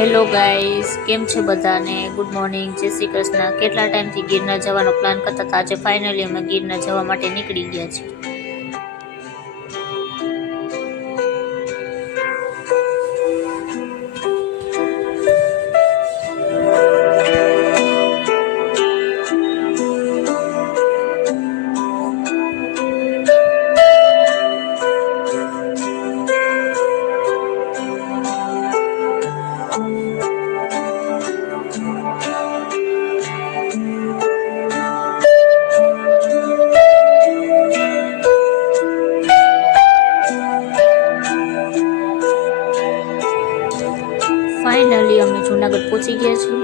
Hello guys, કેમ છે બધાને? ગુડ મોર્નિંગ, જય શ્રી કૃષ્ણ। કેટલા ટાઈમથી ગિરનાર જવાનો પ્લાન કરતા હતા, આજે ફાઇનલી અમે ગિરનાર જવા માટે નીકળી ગયા છીએ। ફાઇનલી અમે જુનાગઢ પહોંચી ગયા છીએ।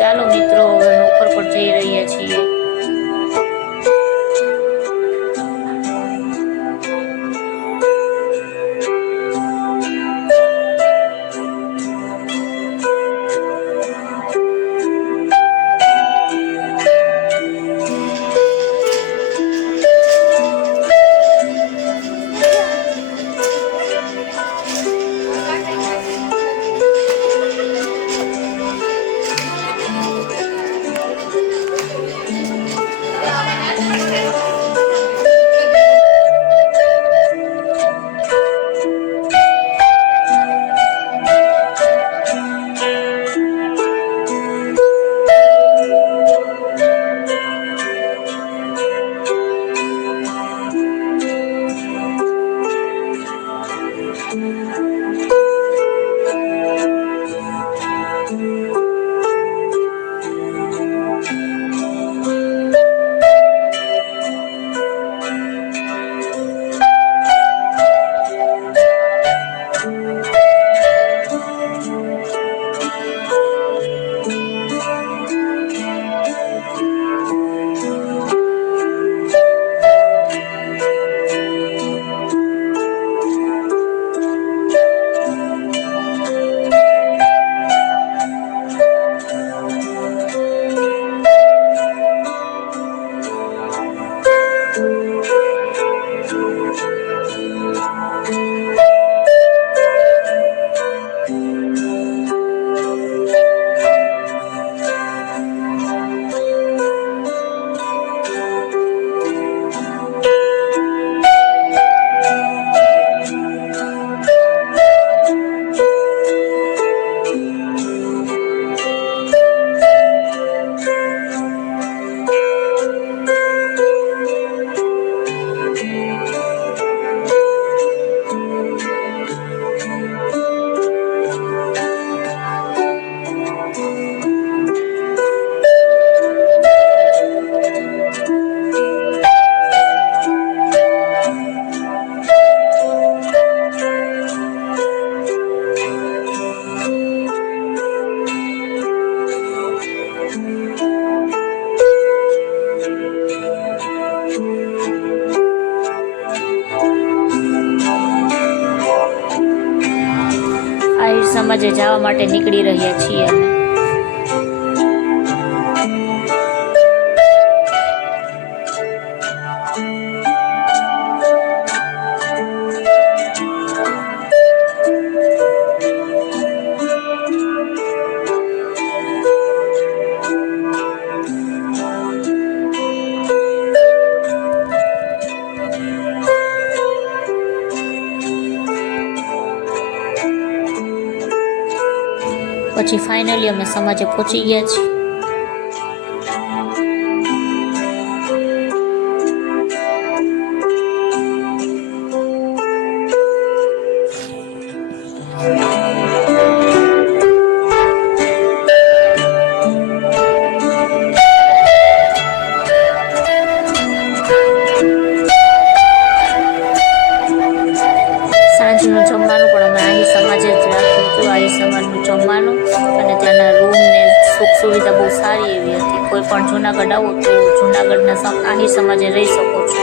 ચાલો મિત્રો, હવે ઉપર પર જઈ રહ્યા છીએ। આહિર સમાજે જવા માટે નીકળી રહ્યા છીએ અમે। પછી ફાઇનલી અમે સમાજે પહોંચી ગયા છીએ। સાંજનો જમવાનું પણ અમે આહી સમાજે જ રાખ્યું હતું. આહી સમાજનું જમવાનું અને ત્યાંના રૂમ ને સુખ સુવિધા બહુ સારી એવી હતી. કોઈ પણ જુનાગઢ આવો તો જુનાગઢના આહી સમાજે રહી શકો છો.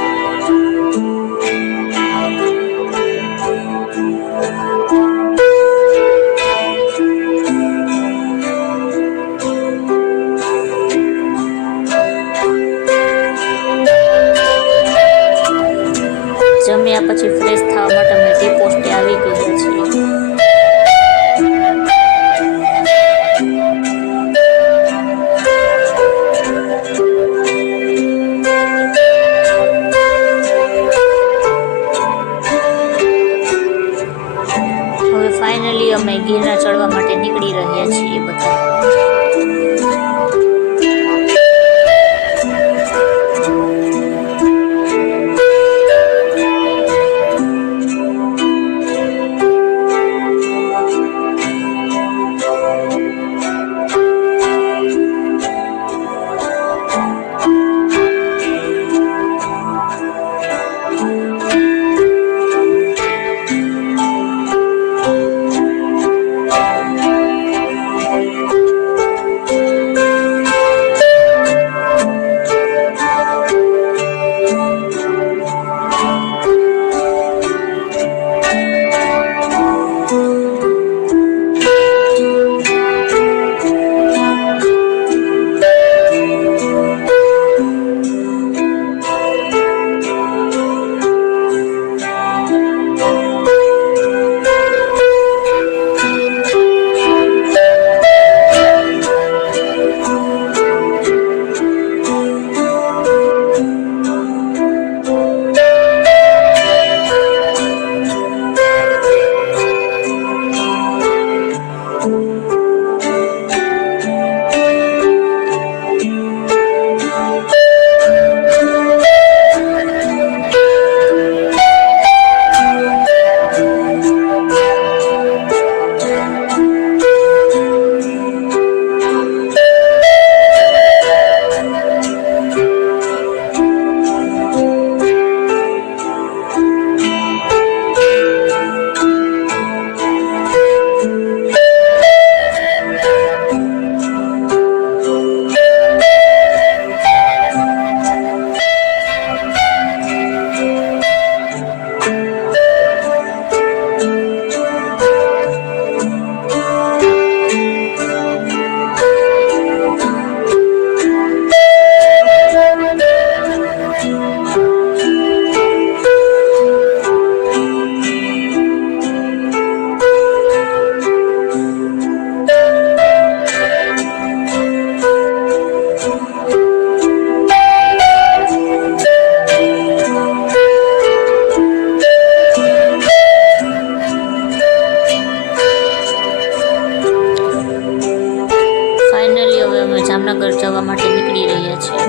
જમ્યા પછી ફ્રેશ થવા માટે અમે ટી પોસ્ટે આવી ગયા છીએ. હવે ફાઇનલી અમે ગિરનાર ચડવા માટે નીકળી રહ્યા છીએ બધા. જામનગર જવા માટે નીકળી રહ્યા છીએ.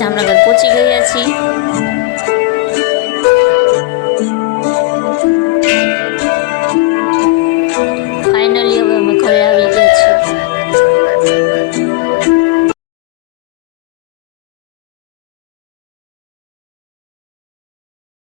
જામનગર પહોંચી ગયા છીએ.